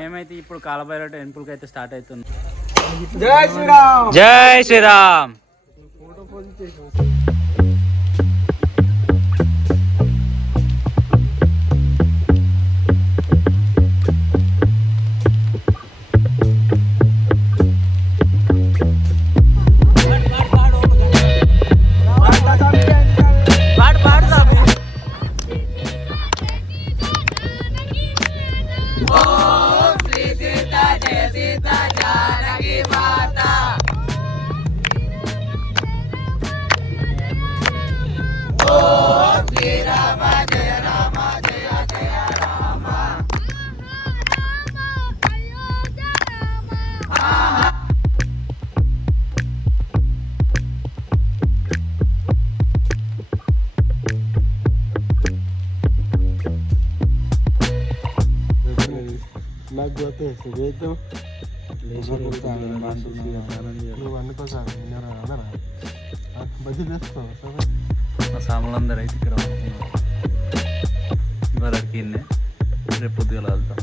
మేమైతే ఇప్పుడు కాలభైరవ టెంపుల్కి అయితే స్టార్ట్ అవుతుంది. జై శ్రీరామ్. జై శ్రీరామ్. సాములందరూ అయితే ఇక్కడ ఇవాళకి రేపు పొద్దుగా వెళ్తాం.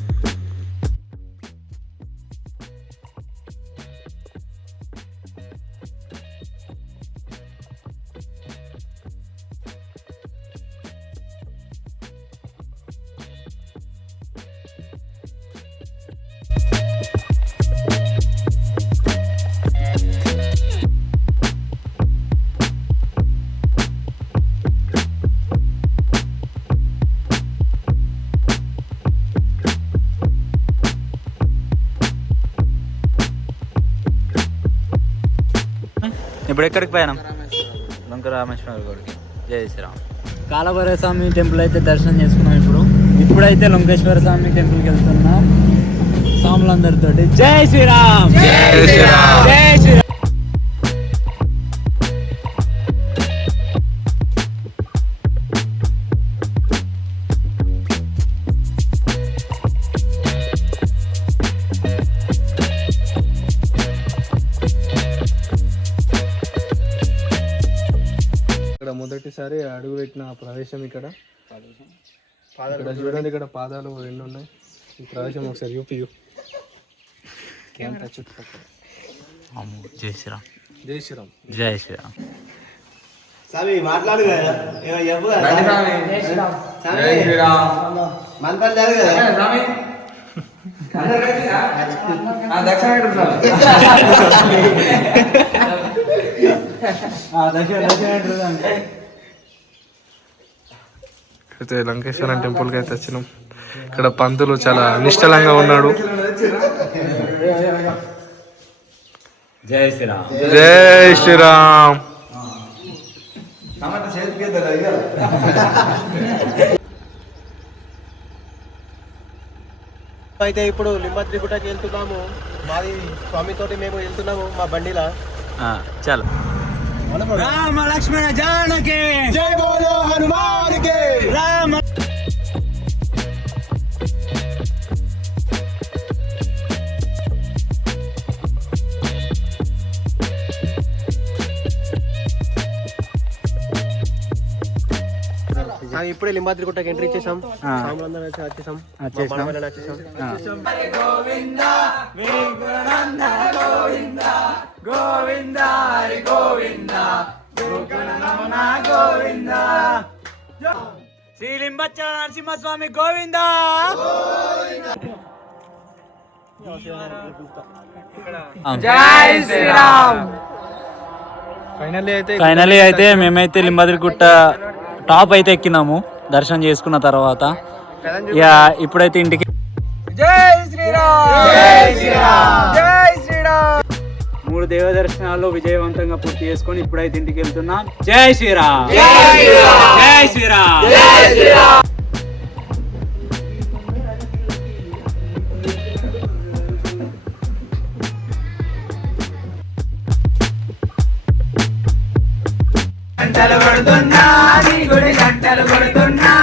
ఇప్పుడు ఎక్కడికి పోయినాం? లంక రామేశ్వర గుడికి. జై శ్రీరామ్. కాలభైరవ స్వామి టెంపుల్ అయితే దర్శనం చేసుకున్నాం. ఇప్పుడైతే లంకేశ్వర స్వామి టెంపుల్కి వెళ్తున్నాం స్వాములందరితోటి. జై శ్రీరామ్. జై శ్రీరామ్. జై శ్రీరామ్. మొదటిసారి అడుగు పెట్టిన ప్రవేశం ఇక్కడ చూడండి. ఇక్కడ పాదాలు రెండు ఉన్నాయి. ఈ ప్రవేశం ఒకసారి యూపీయు. జై శ్రీరామ్. జై శ్రీరామ్. జై శ్రీరామ్. మాట్లాడు అయితే లంకేశ్వరం టెంపుల్కి అయితే వచ్చినాం. ఇక్కడ పంతులు చాలా నిష్టలంగా ఉన్నాడు. జై శ్రీరామ్. జై శ్రీరామ్. అయితే ఇప్పుడు లింబాద్రి గుట్టకి వెళ్తున్నాము. మాది స్వామితోటి మేము వెళ్తున్నాము మా బండిలా. చలో. రామ లక్ష్మణ జానకి జై బోలో హనుమాన్కి. రామ ఇప్పుడే లింబాద్రి గుట్టకి ఎంట్రీ చేసాం. వచ్చేసాం. గోవింద హరి గోవింద గోవింద శ్రీ లింబచ్చ నరసింహస్వామి గోవింద. జై శ్రీరామ్. ఫైనల్లీ అయితే మేమైతే లింబాద్రి గుట్ట టాప్ అయితే ఎక్కినాము దర్శనం చేసుకున్న తర్వాత. ఇక ఇప్పుడైతే ఇంటికి. జై శ్రీరామ్. జై శ్రీరామ్. జై శ్రీరామ్. 3 దేవ దర్శనాలు విజయవంతంగా పూర్తి చేసుకొని ఇప్పుడైతే ఇంటికి వెళ్తున్నాం. జై శ్రీరామ్. జై శ్రీరామ్. జై శ్రీరామ్. జై శ్రీరామ్. గంటలు కొడుతున్నా నీ గుడి గంటలు కొడుతున్నా.